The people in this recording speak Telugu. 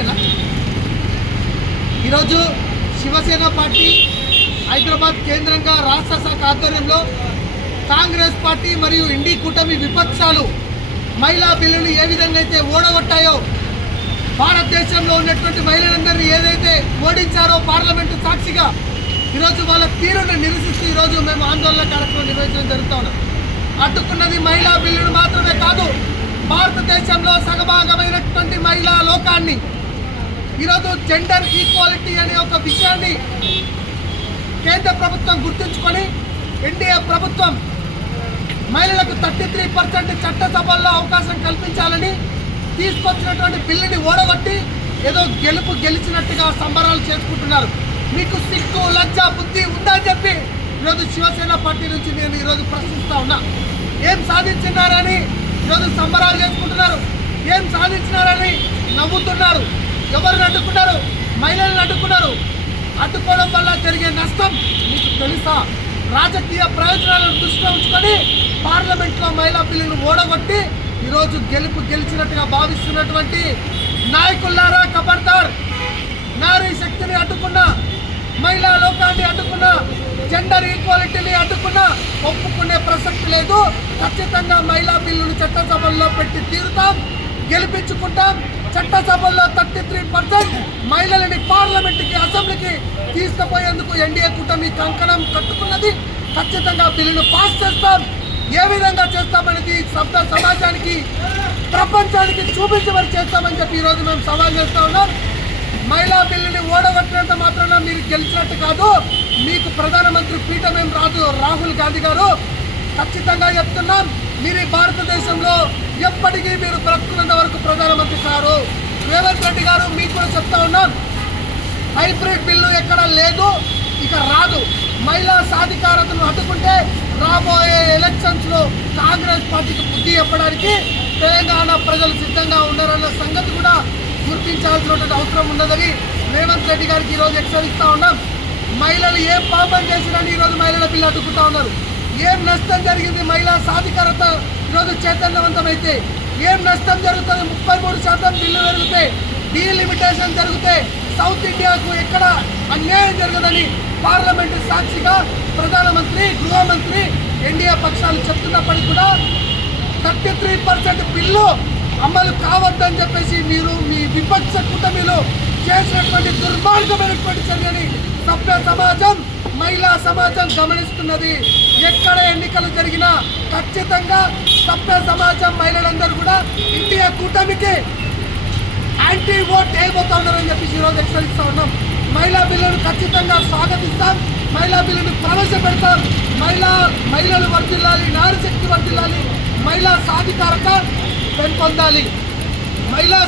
ఓకేనా? ఈరోజు శివసేన పార్టీ హైదరాబాద్ కేంద్రంగా రాష్ట్ర శాఖ ఆధ్వర్యంలో కాంగ్రెస్ పార్టీ మరియు ఇండి కూటమి విపక్షాలు మహిళా బిల్లును ఏ విధంగా అయితే ఓడగొట్టాయో, భారతదేశంలో ఉన్నటువంటి మహిళలందరినీ ఏదైతే ఓడించారో పార్లమెంటు సాక్షిగా, ఈరోజు వాళ్ళ తీరును నిరసిస్తూ ఈరోజు మేము ఆందోళన కార్యక్రమం నిర్వహించడం జరుగుతూ ఉన్నాం. అడ్డుకున్నది మహిళా బిల్లును మాత్రమే కాదు, భారతదేశంలో సగభాగమైనటువంటి మహిళా లోకాన్ని, ఈరోజు జెండర్ ఈక్వాలిటీ అనే ఒక విషయాన్ని కేంద్ర ప్రభుత్వం గుర్తుంచుకొని ఎన్డీఏ ప్రభుత్వం మహిళలకు 33% చట్టసభల్లో అవకాశం కల్పించాలని తీసుకొచ్చినటువంటి బిల్లుని ఓడగొట్టి ఏదో గెలిచినట్టుగా సంబరాలు చేసుకుంటున్నారు. మీకు సిగ్గు లజ్జ బుద్ధి ఉందా అని చెప్పి ఈరోజు శివసేన పార్టీ నుంచి నేను ఈరోజు ప్రశ్నిస్తా ఉన్నా. ఏం సాధించినారని ఈరోజు సంబరాలు చేసుకుంటున్నారు, ఏం సాధించినారని నవ్వుతున్నారు. ఎవరిని అడ్డుకున్నారు? మహిళలను అడ్డుకున్నారు. అడ్డుకోవడం వల్ల జరిగే నష్టం మీకు తెలుసా? రాజకీయ ప్రయోజనాలను దృష్టిలో ఉంచుకొని పార్లమెంట్లో మహిళా బిల్లును ఓడగొట్టి ఈరోజు గెలిచినట్టుగా భావిస్తున్నటువంటి నాయకులారా ఖబర్దార్. నారీ శక్తిని అడ్డుకున్న, మహిళా లోకాన్ని అడ్డుకున్న, జెండర్ ఈక్వాలిటీని అడ్డుకున్న ఒప్పుకునే ప్రసక్తి లేదు. ఖచ్చితంగా మహిళా బిల్లును చట్టసభల్లో పెట్టి తీరుతాం, గెలిపించుకుంటాం. చట్టసభల్లో 33% మహిళలని పార్లమెంట్కి, అసెంబ్లీకి తీసుకుపోయేందుకు ఎన్డీఏ కూటమి కంకణం కట్టుకున్నది. ఖచ్చితంగా బిల్లును పాస్ చేస్తాం. ఏ విధంగా చేస్తామనేది సమాజానికి, ప్రపంచానికి చూపించి మరి చేస్తామని చెప్పి ఈరోజు మేము సవాల్ చేస్తూ ఉన్నాం. మహిళా బిల్లుని ఓడగొట్టినంత మాత్రాన మీరు గెలిచినట్టు కాదు. మీకు ప్రధానమంత్రి పీఠం ఏం రాదు. రాహుల్ గాంధీ గారు ఖచ్చితంగా చెప్తున్నాం, మీరు ఈ భారతదేశంలో ఎప్పటికీ మీరు బ్రతుకున్నంత వరకు ప్రధానమంత్రి కారు. రేవంత్ రెడ్డి గారు మీకు కూడా చెప్తా ఉన్నాం, హైబ్రిడ్ బిల్లు ఎక్కడ లేదు, ఇక రాదు. మహిళా సాధికారతను అడ్డుకుంటే రాబోయే ఎలక్షన్స్లో కాంగ్రెస్ పార్టీకి బుద్ధి చెప్పడానికి తెలంగాణ ప్రజలు సిద్ధంగా ఉన్నారన్న సంగతి కూడా గుర్తించాల్సినటువంటి అవసరం ఉన్నదని రేవంత్ రెడ్డి గారికి ఈరోజు హెచ్చరిస్తూ ఉన్నాం. మహిళలు ఏం పాపం చేసినని ఈరోజు మహిళల బిల్లు అడ్డుకుంటా ఉన్నారు. ఏం నష్టం జరిగింది? మహిళా సాధికారత ఈరోజు చైతన్యవంతమైతే ఏం నష్టం జరుగుతుంది? 33% బిల్లు పెరిగితే, డీలిమిటేషన్ జరిగితే సౌత్ ఇండియాకు ఎక్కడ అన్యాయం జరగదని పార్లమెంటు సాక్షిగా ప్రధానమంత్రి, గృహమంత్రి, ఎన్డీఏ పక్షాలు చెప్తున్నప్పటికీ కూడా 33% బిల్లు అమలు కావద్దని చెప్పేసి మీరు మీ విపక్ష కూటమిలో చేసినటువంటి దుర్మార్గమైనటువంటి చర్యని సభ్య సమాజం, మహిళా సమాజం గమనిస్తున్నది. ఎక్కడ ఎన్నికలు జరిగినా ఖచ్చితంగా సభ్య సమాజం, మహిళలందరూ కూడా ఇండియా కూటమికి యాంటీ ఓట్ వేయబోతా ఉన్నారని చెప్పేసి ఈరోజు హెచ్చరిస్తూ ఉన్నాం. మహిళా బిల్లును ఖచ్చితంగా స్వాగతిస్తాం. మహిళా బిల్లును ప్రవేశపెడతాం. మహిళలు వర్ధిల్లాలి, నారీ శక్తి వర్ధిల్లాలి, మహిళా సాధికారత పెంపొందాలి. మహిళా